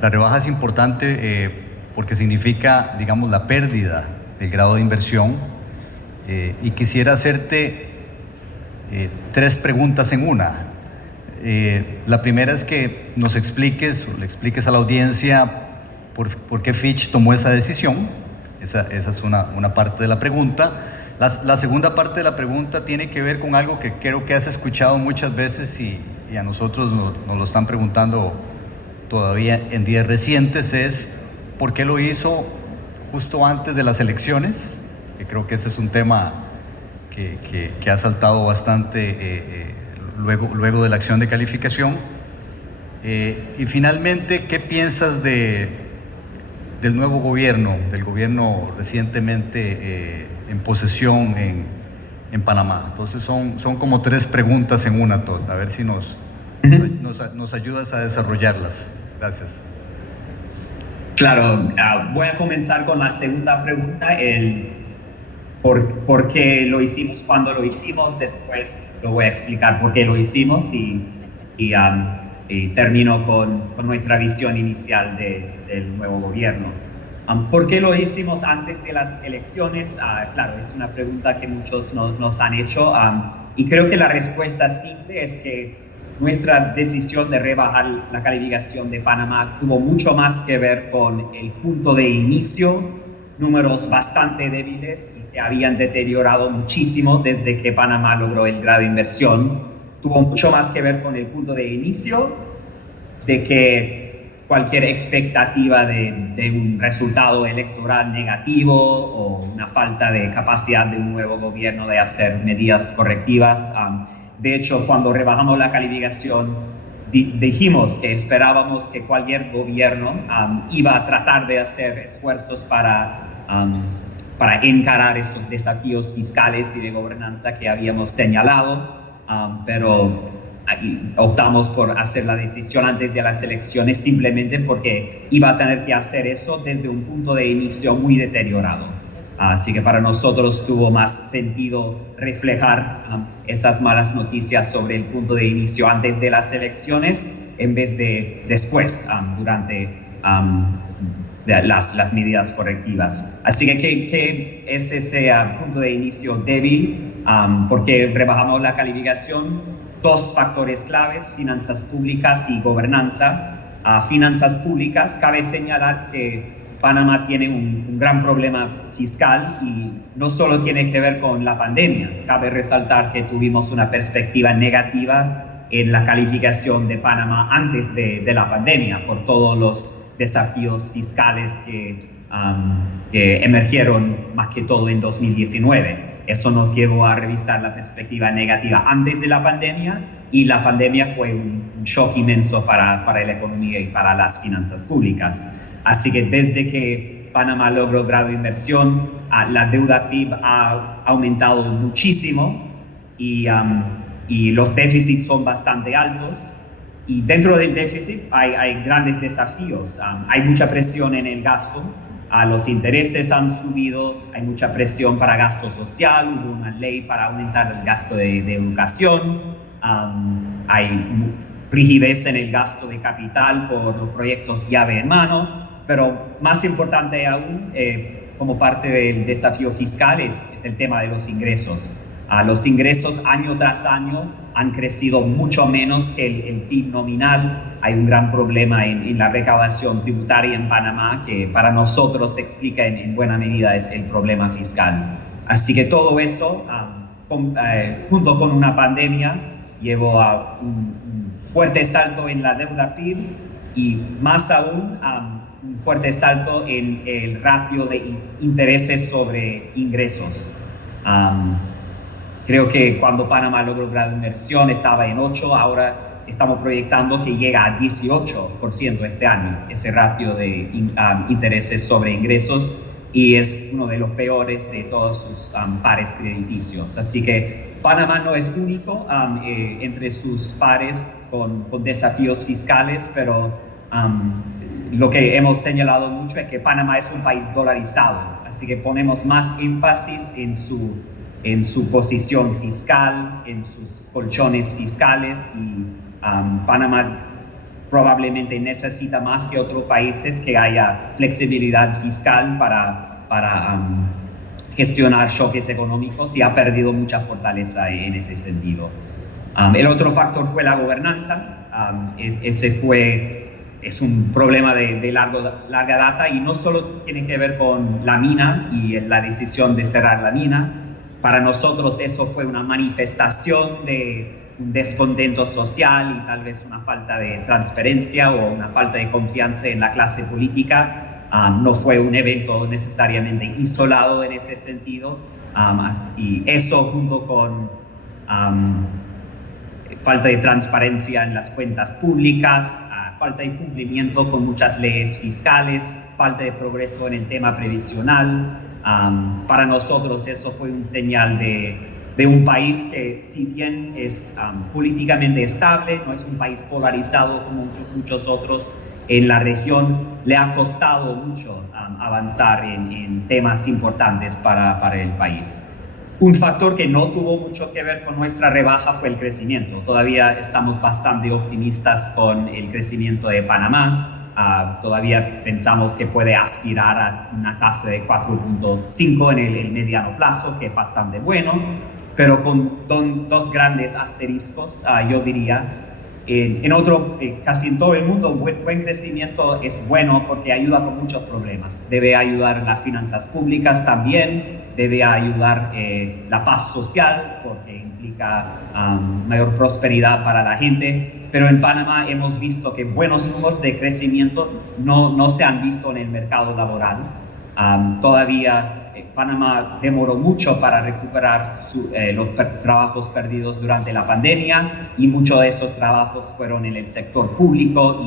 La rebaja es importante porque significa, digamos, la pérdida del grado de inversión. Y quisiera hacerte tres preguntas en una. La primera es que nos expliques, o le expliques a la audiencia por qué Fitch tomó esa decisión. Esa es una parte de la pregunta. La segunda parte de la pregunta tiene que ver con algo que creo que has escuchado muchas veces y a nosotros nos lo están preguntando todavía en días recientes, es ¿por qué lo hizo justo antes de las elecciones? Que creo que ese es un tema que ha saltado bastante luego de la acción de calificación. Y finalmente, ¿qué piensas del nuevo gobierno, del gobierno recientemente en posesión en Panamá? Entonces son como tres preguntas en una, Todd. A ver si nos ayudas a desarrollarlas. Gracias. Claro, voy a comenzar con la segunda pregunta, por qué lo hicimos cuando lo hicimos. Después lo voy a explicar por qué lo hicimos y termino con nuestra visión inicial del nuevo gobierno. ¿Por qué lo hicimos antes de las elecciones? Claro, es una pregunta que muchos nos han hecho y creo que la respuesta simple es que nuestra decisión de rebajar la calificación de Panamá tuvo mucho más que ver con el punto de inicio, números bastante débiles y que habían deteriorado muchísimo desde que Panamá logró el grado de inversión. Tuvo mucho más que ver con el punto de inicio de que cualquier expectativa de un resultado electoral negativo o una falta de capacidad de un nuevo gobierno de hacer medidas correctivas. De hecho, cuando rebajamos la calificación, dijimos que esperábamos que cualquier gobierno iba a tratar de hacer esfuerzos para encarar estos desafíos fiscales y de gobernanza que habíamos señalado, pero optamos por hacer la decisión antes de las elecciones simplemente porque iba a tener que hacer eso desde un punto de inicio muy deteriorado. Así que para nosotros tuvo más sentido reflejar esas malas noticias sobre el punto de inicio antes de las elecciones en vez de después, durante las medidas correctivas. Así que, ¿qué es ese punto de inicio débil? Porque rebajamos la calificación. Dos factores claves: finanzas públicas y gobernanza. Finanzas públicas, cabe señalar que Panamá tiene un gran problema fiscal y no solo tiene que ver con la pandemia. Cabe resaltar que tuvimos una perspectiva negativa en la calificación de Panamá antes de la pandemia por todos los desafíos fiscales que emergieron más que todo en 2019. Eso nos llevó a revisar la perspectiva negativa antes de la pandemia y la pandemia fue un shock inmenso para la economía y para las finanzas públicas. Así que desde que Panamá logró grado de inversión, la deuda PIB ha aumentado muchísimo y los déficits son bastante altos. Y dentro del déficit hay grandes desafíos. Hay mucha presión en el gasto. Los intereses han subido, hay mucha presión para gasto social, hubo una ley para aumentar el gasto de educación, hay rigidez en el gasto de capital por los proyectos llave en mano, pero más importante aún, como parte del desafío fiscal, es el tema de los ingresos. Los ingresos año tras año han crecido mucho menos que el PIB nominal. Hay un gran problema en la recaudación tributaria en Panamá que para nosotros se explica en buena medida es el problema fiscal. Así que todo eso, junto con una pandemia, llevó a un fuerte salto en la deuda PIB y más aún un fuerte salto en el ratio de intereses sobre ingresos. Creo que cuando Panamá logró grado de inversión estaba en 8, ahora estamos proyectando que llega a 18% este año, ese ratio de intereses sobre ingresos, y es uno de los peores de todos sus pares crediticios. Así que Panamá no es único entre sus pares con desafíos fiscales, pero lo que hemos señalado mucho es que Panamá es un país dolarizado, así que ponemos más énfasis en su posición fiscal, en sus colchones fiscales y Panamá probablemente necesita más que otros países que haya flexibilidad fiscal para gestionar choques económicos y ha perdido mucha fortaleza en ese sentido. El otro factor fue la gobernanza. Es un problema de larga data y no solo tiene que ver con la mina y la decisión de cerrar la mina. Para nosotros eso fue una manifestación de un descontento social y tal vez una falta de transparencia o una falta de confianza en la clase política. No fue un evento necesariamente isolado en ese sentido. Y eso junto con falta de transparencia en las cuentas públicas, falta de cumplimiento con muchas leyes fiscales, falta de progreso en el tema previsional. Para nosotros eso fue un señal de un país que, si bien es políticamente estable, no es un país polarizado como muchos otros en la región, le ha costado mucho avanzar en temas importantes para el país. Un factor que no tuvo mucho que ver con nuestra rebaja fue el crecimiento. Todavía estamos bastante optimistas con el crecimiento de Panamá. Todavía pensamos que puede aspirar a una tasa de 4.5 en el mediano plazo, que es bastante bueno, pero con dos grandes asteriscos, yo diría. Casi en todo el mundo, buen crecimiento es bueno porque ayuda con muchos problemas. Debe ayudar las finanzas públicas también, debe ayudar la paz social porque implica mayor prosperidad para la gente. Pero en Panamá hemos visto que buenos números de crecimiento no se han visto en el mercado laboral. Todavía Panamá demoró mucho para recuperar los trabajos perdidos durante la pandemia y muchos de esos trabajos fueron en el sector público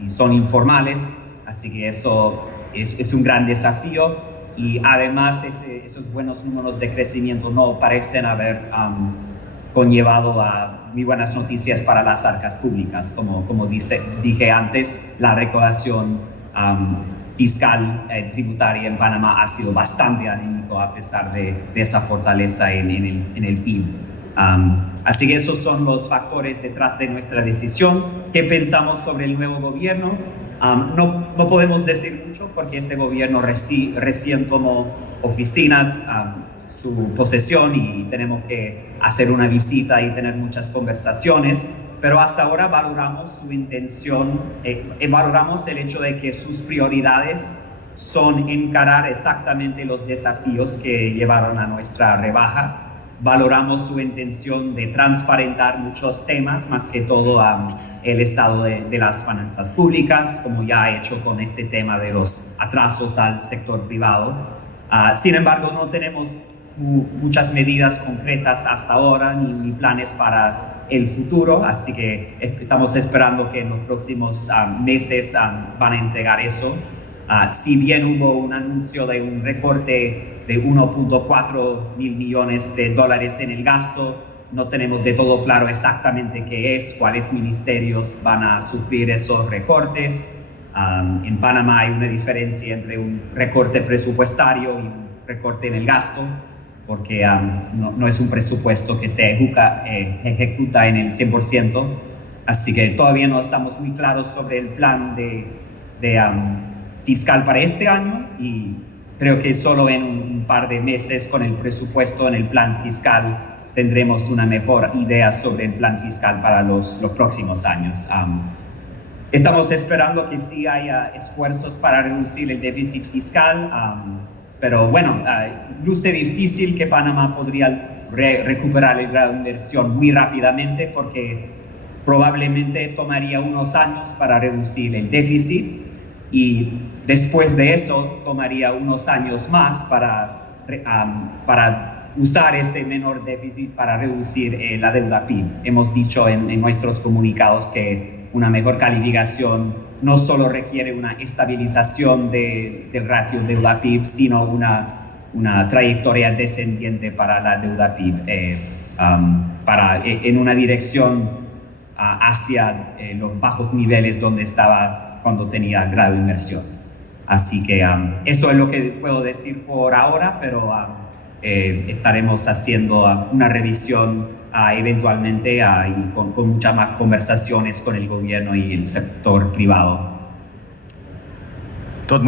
y son informales, así que eso es un gran desafío y además esos buenos números de crecimiento no parecen haber conllevado a muy buenas noticias para las arcas públicas, como dije antes, la recaudación fiscal tributaria en Panamá ha sido bastante anémico a pesar de esa fortaleza en el PIB. Así que esos son los factores detrás de nuestra decisión. ¿Qué pensamos sobre el nuevo gobierno? No podemos decir mucho porque este gobierno recién tomó oficina, su posesión y tenemos que hacer una visita y tener muchas conversaciones, pero hasta ahora valoramos su intención, valoramos el hecho de que sus prioridades son encarar exactamente los desafíos que llevaron a nuestra rebaja. Valoramos su intención de transparentar muchos temas, más que todo el estado de las finanzas públicas, como ya ha hecho con este tema de los atrasos al sector privado. Sin embargo, no tenemos muchas medidas concretas hasta ahora, ni planes para el futuro, así que estamos esperando que en los próximos meses van a entregar eso. Si bien hubo un anuncio de un recorte de 1.4 mil millones de dólares en el gasto, no tenemos de todo claro exactamente qué es, cuáles ministerios van a sufrir esos recortes. En Panamá hay una diferencia entre un recorte presupuestario y un recorte en el gasto, porque no es un presupuesto que se ejecuta en el 100%, así que todavía no estamos muy claros sobre el plan fiscal para este año y creo que solo en un par de meses con el presupuesto en el plan fiscal tendremos una mejor idea sobre el plan fiscal para los próximos años. Estamos esperando que sí haya esfuerzos para reducir el déficit fiscal, pero bueno, luce difícil que Panamá podría recuperar el grado de inversión muy rápidamente porque probablemente tomaría unos años para reducir el déficit y después de eso tomaría unos años más para usar ese menor déficit para reducir la deuda PIB. Hemos dicho en nuestros comunicados que una mejor calificación no solo requiere una estabilización del ratio deuda-PIB, sino una trayectoria descendiente para la deuda PIB, en una dirección hacia los bajos niveles donde estaba cuando tenía grado de inversión. Así que eso es lo que puedo decir por ahora, pero estaremos haciendo una revisión eventualmente y con muchas más conversaciones con el gobierno y el sector privado. Todd,